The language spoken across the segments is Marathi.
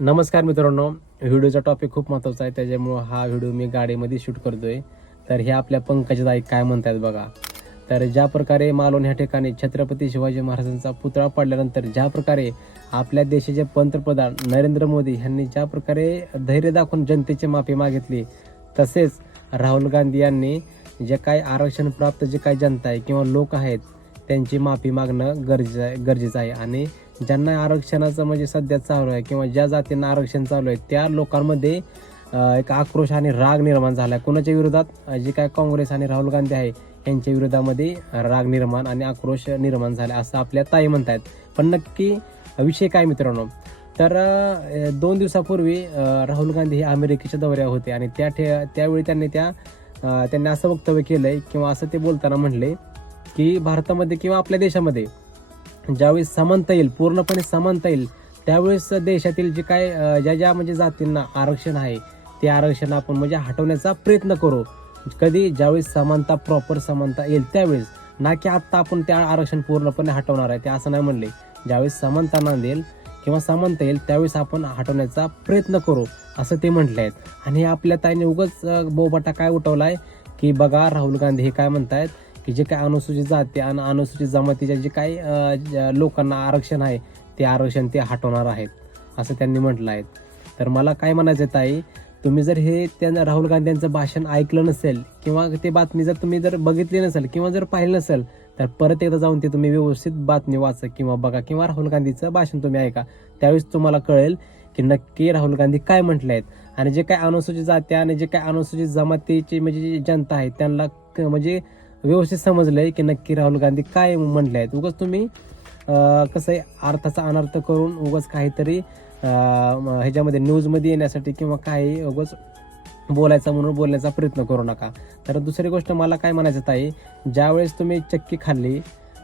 नमस्कार मित्रांनो. व्हिडिओचा टॉपिक खूप महत्त्वाचा आहे. त्याच्यामुळं हा व्हिडिओ मी गाडीमध्ये शूट करतोय. तर हे आपल्या पंकजदाई काय म्हणतात बघा. तर ज्या प्रकारे मालवण ह्या ठिकाणी छत्रपती शिवाजी महाराजांचा पुतळा पडल्यानंतर ज्या प्रकारे आपल्या देशाचे पंतप्रधान नरेंद्र मोदी यांनी ज्या प्रकारे धैर्य दाखवून जनतेची माफी मागितली तसेच राहुल गांधी यांनी जे काही आरक्षण प्राप्त जे काही जनता आहे किंवा लोक आहेत त्यांची माफी मागणं गरजेचं आहे गरजेचं आहे. आणि ज्यांना आरक्षणाचं म्हणजे सध्या चालू आहे किंवा ज्या जातींना आरक्षण चालू आहे त्या लोकांमध्ये एक आक्रोश आणि राग निर्माण झाला आहे कोणाच्या विरोधात? जे काय काँग्रेस आणि राहुल गांधी आहे यांच्या विरोधामध्ये राग निर्माण आणि आक्रोश निर्माण झाला असं आपल्या ताई म्हणतायत. पण नक्की विषय काय मित्रांनो? तर दोन दिवसापूर्वी राहुल गांधी हे अमेरिकेच्या दौऱ्यावर होते आणि त्या ठे त्यावेळी त्यांनी त्या त्यांनी असं वक्तव्य केलं आहे किंवा असं ते बोलताना म्हटले की भारतामध्ये किंवा आपल्या देशामध्ये ज्यावेळेस समानता येईल पूर्णपणे समानता येईल त्यावेळेस देशातील जे काय ज्या ज्या म्हणजे जातींना आरक्षण आहे ते आरक्षण आपण म्हणजे हटवण्याचा प्रयत्न करू. कधी ज्यावेळेस समानता प्रॉपर समानता येईल त्यावेळेस ना की आत्ता आपण त्या आरक्षण पूर्णपणे हटवणार आहे ते असं नाही म्हणले. ज्यावेळेस समानता नांदेल किंवा समानता येईल त्यावेळेस आपण हटवण्याचा प्रयत्न करू असं ते म्हटले आहेत. आणि आपल्या ताईने उगाच बोबाटा काय उठवला आहे की बघा राहुल गांधी हे काय म्हणतायत की जे काय अनुसूचित जाती आणि अनुसूचित जमातीच्या जे काही लोकांना आरक्षण आहे ते आरक्षण ते हटवणार आहेत असं त्यांनी म्हटलं आहे. तर मला काय म्हणायचं आहे ताई तुम्ही जर हे त्यांना राहुल गांधी यांचं भाषण ऐकलं नसेल किंवा ते बातमी जर तुम्ही जर बघितली नसेल किंवा जर पाहिलं नसेल तर परत एकदा जाऊन ते तुम्ही व्यवस्थित बातमी वाचा किंवा बघा किंवा राहुल गांधीचं भाषण तुम्ही ऐका. त्यावेळेस तुम्हाला कळेल की नक्की राहुल गांधी काय म्हटले आहेत. आणि जे काय अनुसूचित जाती आणि जे काय अनुसूचित जमातीची म्हणजे जी जनता आहे त्यांना क- म्हणजे व्यवस्थित समजलं आहे की नक्की राहुल गांधी काय म्हटले आहेत उगाच तुम्ही कसं आहे अर्थाचा अनर्थ करून उगाच काहीतरी ह्याच्यामध्ये न्यूजमध्ये येण्यासाठी किंवा काही उगाच बोलायचा म्हणून बोलण्याचा प्रयत्न करू नका. तर दुसरी गोष्ट मला काय म्हणायचं आहे ज्यावेळेस तुम्ही चक्की खाल्ली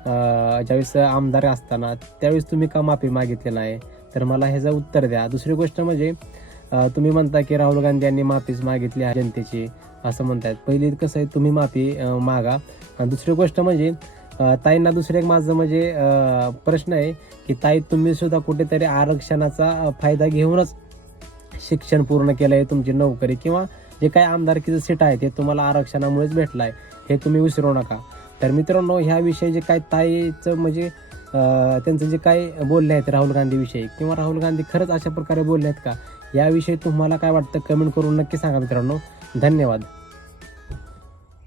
ज्यावेळेस आमदार असताना त्यावेळेस तुम्ही का माफी मागितली नाही? तर मला ह्याचं उत्तर द्या. दुसरी गोष्ट म्हणजे तुम्ही म्हणता की राहुल गांधी यांनी माफीच मागितली आहे जनतेची. असं म्हणतात पहिले कसं आहे तुम्ही माफी मागा. आणि दुसरी गोष्ट म्हणजे ताईंना दुसरं एक माझं म्हणजे प्रश्न आहे की ताई तुम्ही सुद्धा कुठेतरी आरक्षणाचा फायदा घेऊनच शिक्षण पूर्ण केलं आहे तुमची नोकरी किंवा जे काही आमदारकीचं सीट आहे ते तुम्हाला आरक्षणामुळेच भेटलं आहे हे तुम्ही विसरू नका. तर मित्रांनो ह्या विषयी जे काय ताईचं म्हणजे त्यांचं जे काय बोलले आहेत राहुल गांधीविषयी किंवा राहुल गांधी खरंच अशा प्रकारे बोलले आहेत का याविषयी तुम्हाला काय वाटतं कमेंट करून नक्की सांगा मित्रांनो. धन्यवाद.